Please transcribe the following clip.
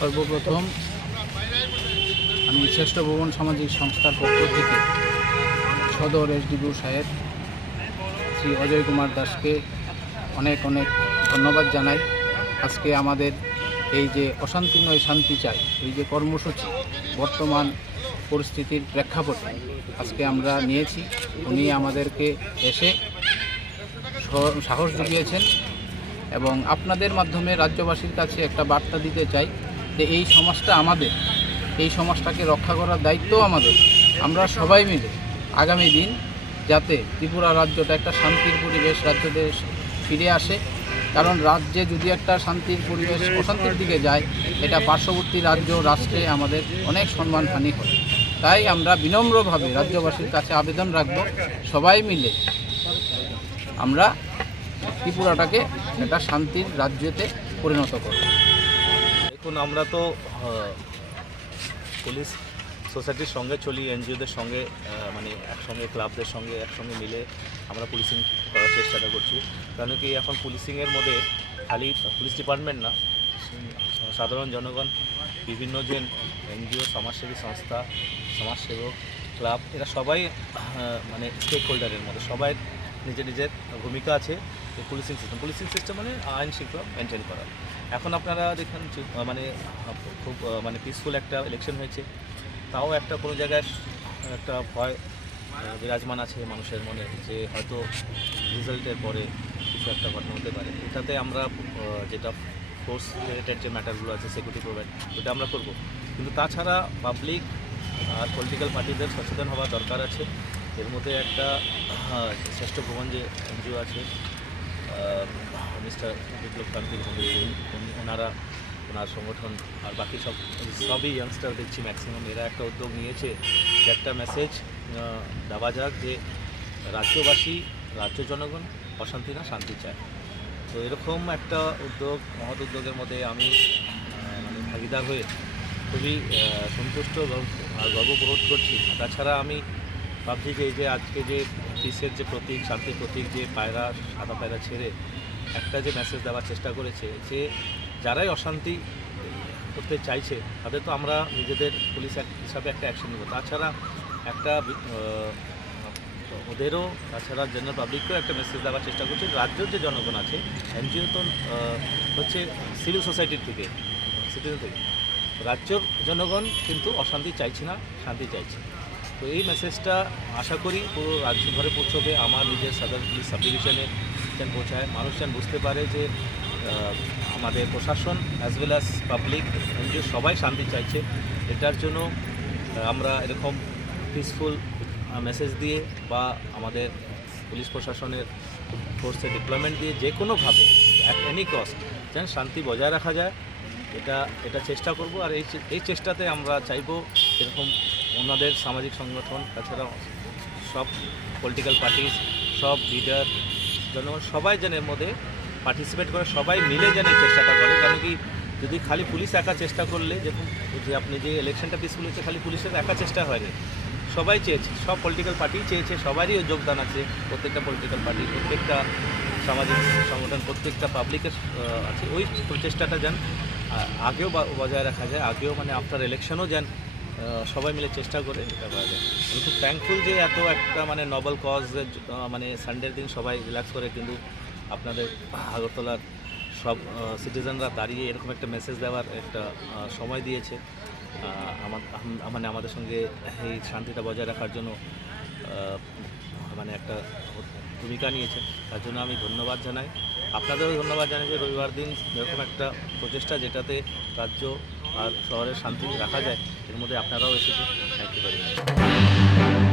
সর্বপ্রথম আমি শ্রেষ্ঠ ভবন সামাজিক সংস্থার পক্ষ থেকে সদর এসডিপিও সাহেব শ্রী অজয় কুমার দাসকে অনেক অনেক ধন্যবাদ জানাই। আজকে আমাদের এই যে অশান্তি নয় শান্তি চাই, এই যে কর্মসূচি বর্তমান পরিস্থিতির প্রেক্ষাপটে আজকে আমরা নিয়েছি, উনি আমাদেরকে এসে সাহস জুগিয়েছেন এবং আপনাদের মাধ্যমে রাজ্যবাসীর কাছে একটা বার্তা দিতে চাই যে এই সমাজটা আমাদের, এই সমাজটাকে রক্ষা করার দায়িত্ব আমাদের। আমরা সবাই মিলে আগামী দিন যাতে ত্রিপুরা রাজ্যটা একটা শান্তির পরিবেশ রাজ্যতে ফিরে আসে, কারণ রাজ্যে যদি একটা শান্তির পরিবেশ অশান্তির দিকে যায়, এটা পার্শ্ববর্তী রাষ্ট্রে আমাদের অনেক সম্মানহানি হয়। তাই আমরা বিনম্রভাবে রাজ্যবাসীর কাছে আবেদন রাখব, সবাই মিলে আমরা ত্রিপুরাটাকে একটা শান্তির রাজ্যতে পরিণত করব। দেখুন, আমরা তো পুলিশ সোসাইটির সঙ্গে চলি, এনজিওদের সঙ্গে মানে একসঙ্গে ক্লাবদের সঙ্গে একসঙ্গে মিলে আমরা পুলিশিং করার চেষ্টাটা করছি। কারণ কি এখন পুলিশিংয়ের মধ্যে খালি পুলিশ ডিপার্টমেন্ট না, সাধারণ জনগণ, বিভিন্ন যে এনজিও, সমাজসেবী সংস্থা, সমাজসেবক, ক্লাব, এরা সবাই মানে স্টেক হোল্ডারের মধ্যে সবাই নিজের নিজের ভূমিকা আছে। পুলিশিং সিস্টেম মানে আইন শৃঙ্খলা মেনটেন করা। এখন আপনারা দেখেন মানে খুব মানে পিসফুল একটা ইলেকশন হয়েছে, তাও একটা কোনো জায়গায় একটা ভয় বিরাজমান আছে মানুষের মনে যে হয়তো রেজাল্টের পরে কিছু একটা ঘটনা হতে পারে। এটাতে আমরা যেটা ফোর্স রিলেটেড যে ম্যাটারগুলো আছে, সিকিউরিটি প্রোভাইড, ওটা আমরা করব। কিন্তু তাছাড়া পাবলিক আর পলিটিক্যাল পার্টিদের সচেতন হওয়া দরকার আছে। এর মধ্যে একটা শ্রেষ্ঠ ভবন যে এনজিও আছে, মিস্টার বিপ্লব কান্তি, ওনার সংগঠন আর বাকি সবই ইয়াংস্টার দেখছি ম্যাক্সিমাম, এরা একটা উদ্যোগ নিয়েছে যে একটা মেসেজ দেওয়া যাক যে রাজ্যবাসী, রাজ্য জনগণ অশান্তি না শান্তি চায়। তো এরকম একটা উদ্যোগ, মহৎ উদ্যোগের মধ্যে আমি মানে ভাগিদার হয়ে খুবই সন্তুষ্ট আর গর্ববোধ করছি। তাছাড়া আমি ভাবছি যে এই যে আজকে যে পিসের যে প্রতীক, শান্তির প্রতীক, যে পায়রা, সাদা পায়রা ছেড়ে একটা যে মেসেজ দেওয়ার চেষ্টা করেছে যে যারাই অশান্তি করতে চাইছে তাদের তো আমরা নিজেদের পুলিশ হিসাবে একটা অ্যাকশন নেব। তাছাড়া একটা ওদেরও, তাছাড়া জেনারেল পাবলিককেও একটা মেসেজ দেওয়ার চেষ্টা করছে। রাজ্যের যে জনগণ আছে, এনজিও তো হচ্ছে সিভিল সোসাইটির থেকে, সিটিজেন থেকে, রাজ্যের জনগণ কিন্তু অশান্তি চাইছে না, শান্তি চাইছে। তো এই মেসেজটা আশা করি পুরো রাজ্যভরে পৌঁছবে, আমার নিজের সাদার পুলিশ সাব ডিভিশনে যেন পৌঁছায়, মানুষ যেন বুঝতে পারে যে আমাদের প্রশাসন as well as public, NGO সবাই শান্তি চাইছে। এটার জন্য আমরা এরকম পিসফুল মেসেজ দিয়ে বা আমাদের পুলিশ প্রশাসনের ফোর্সের ডিপ্লয়মেন্ট দিয়ে যে কোনোভাবে অ্যাট এনি কস্ট যেন শান্তি বজায় রাখা যায়, এটা চেষ্টা করব। আর এই চেষ্টাতে আমরা চাইব এরকম ওনাদের সামাজিক সংগঠন, তাছাড়া সব পলিটিক্যাল পার্টি, সব লিডার, জনগণ সবাই যেন এর মধ্যে পার্টিসিপেট করে, সবাই মিলে যেন এই চেষ্টাটা করে। কারণ কি যদি খালি পুলিশ একা চেষ্টা করলে, দেখুন যে আপনি যে ইলেকশনটা পিসফুল হয়েছে, খালি পুলিশের একা চেষ্টা হয়নি, সবাই চেয়েছে, সব পলিটিক্যাল পার্টি চেয়েছে, সবারই যোগদান আছে, প্রত্যেকটা পলিটিক্যাল পার্টি, প্রত্যেকটা সামাজিক সংগঠন, প্রত্যেকটা পাবলিকের আছে। ওই প্রচেষ্টাটা যেন আগেও বজায় রাখা যায়, আগেও মানে আফটার ইলেকশনও যেন সবাই মিলে চেষ্টা করে এটা করা যায়। আমি খুব থ্যাঙ্কফুল যে এত একটা মানে নোবেল কজ, মানে সানডের দিন সবাই রিল্যাক্স করে কিন্তু আপনাদের আগরতলার সব সিটিজেনরা দাঁড়িয়ে এরকম একটা মেসেজ দেওয়ার একটা সময় দিয়েছে, মানে আমাদের সঙ্গে এই শান্তিটা বজায় রাখার জন্য মানে একটা ভূমিকা নিয়েছে। তার জন্য আমি ধন্যবাদ জানাই, আপনাদেরও ধন্যবাদ জানাই যে রবিবার দিন এরকম একটা প্রচেষ্টা যেটাতে রাজ্য আর শহরের শান্তি রাখা যায়, এর মধ্যে আপনারাও এসেছেন। Thank you very much.